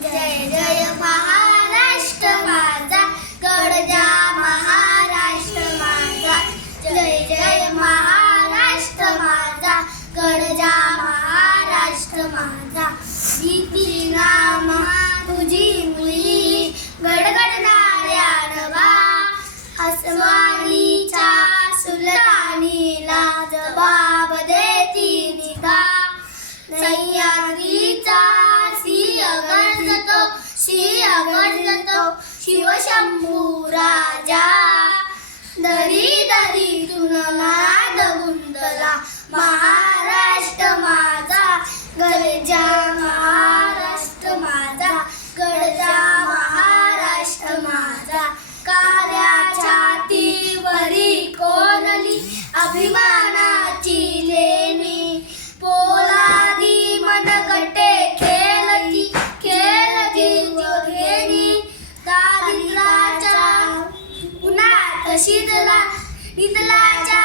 जय जय महाराष्ट्र माझा. गडजा महाराष्ट्र माझा. जय जय महाराष्ट्र माझा. गडजा महाराष्ट्र माझा. इति नाम तुझी मुली गडगडणाऱ्या नवा आसमानीच्या सुलतानीला जबाब देती निघा सह्याद्रीचा अगर्जतो श्री अगर्जतो शिवशंभू राजा. दरी दरी नाद गुंतला महाराष्ट्र माझा गरजा महाराष्ट्र माझा गरजा महाराष्ट्र माझा. कार्याच्या छातीवरी कोणली? अभिमान शीतला शीतलाच्या